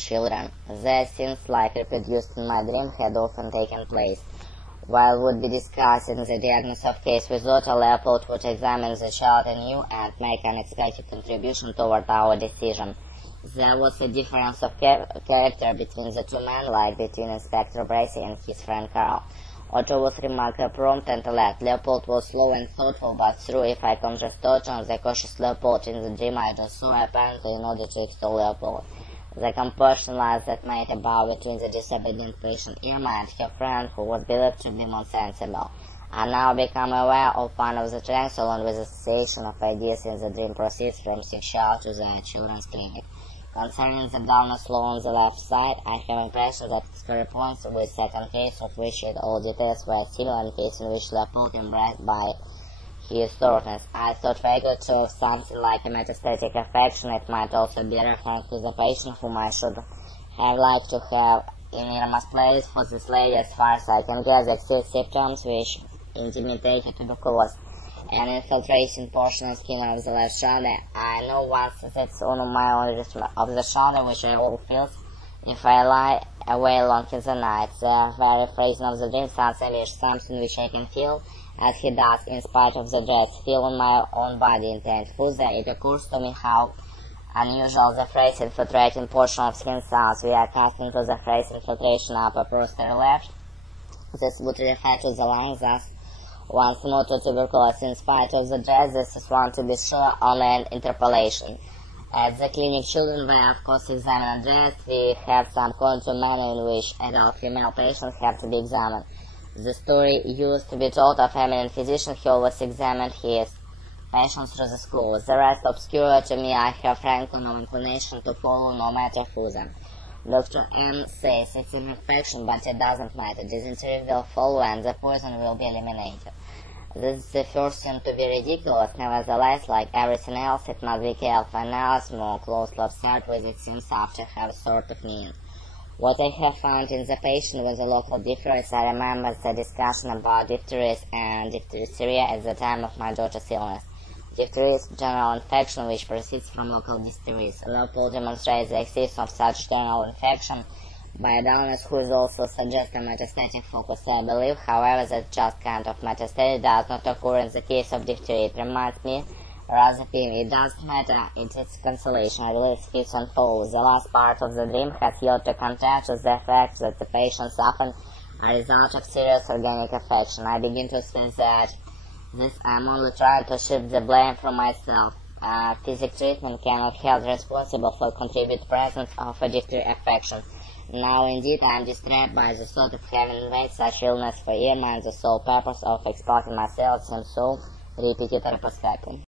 children. The scenes like reproduced in my dream had often taken place. While would be discussing the diagnosis of case with Otto, Leopold would examine the child anew and make an unexpected contribution toward our decision. There was a difference of character between the two men, like between Inspector Bracy and his friend Carl. Otto was remarkably prompt and alert. Leopold was slow and thoughtful, but through if I contrast Otto and the cautious Leopold in the dream, I just saw apparently in order to extol Leopold. The compulsion lies that made about between the disobedient patient Irma and her friend, who was believed to be more sensible. I now become aware of one of the tracks along with the association of ideas in the dream proceeds from sexuality to the children's clinic. Concerning the dullness law on the left side, I have impression that it corresponds with second case of which all details were similar in case in which Leopold embraced by his thoroughness. I thought vaguely too of something like a metastatic affection. It might also be referring to the patient whom I should have liked to have in Irma's place. For this lady, as far as I can guess, exist symptoms which intimated tuberculosis. An infiltration portion of skin of the left shoulder. I know once that's on my own of the shoulder which I all feel if I lie away long in the night. The very phrase of the dream sounds English, something which I can feel as he does in spite of the dress, feel on my own body intent. Further, it occurs to me how unusual the phrase infiltrating portion of skin sounds. We are accustomed to the phrase infiltration upper posterior left. This would refer to the line thus. Once more to tuberculosis in spite of the dress, this is one to be sure only an interpolation. At the clinic, children were of course examined and dressed. We have some contour manner in which adult female patients have to be examined. The story used to be told of eminent physician who always examined his patients through the school. The rest obscure to me. I have frankly no inclination to follow, no matter who them. Dr. M says it's an infection, but it doesn't matter. Dysentery will follow and the poison will be eliminated. This is the first thing to be ridiculous. Nevertheless, like everything else, it must be careful analyzed, more closely observed, with it seems after have a sort of meaning. What I have found in the patient with the local diphtheries, I remember the discussion about diphtheries and diphtheria at the time of my daughter's illness. Diphtheria is general infection which proceeds from local diphtheries. Leopold demonstrates the existence of such general infection by a dullness who is also suggests a metastatic focus. I believe, however, that just kind of metastatic does not occur in the case of diphtheria. It reminds me rather him. It doesn't matter, it's its consolation. I believe speaks and follows. The last part of the dream has yet to contact with the fact that the patients often are a result of serious organic affection. I begin to think that this I'm only trying to shift the blame from myself. Physic treatment cannot help responsible for contribute presence of a diphtheria affection. Now indeed I am distressed by the thought of having made such illness for Irma, and the sole purpose of exploiting myself seems so Репетиторы по Скайпу.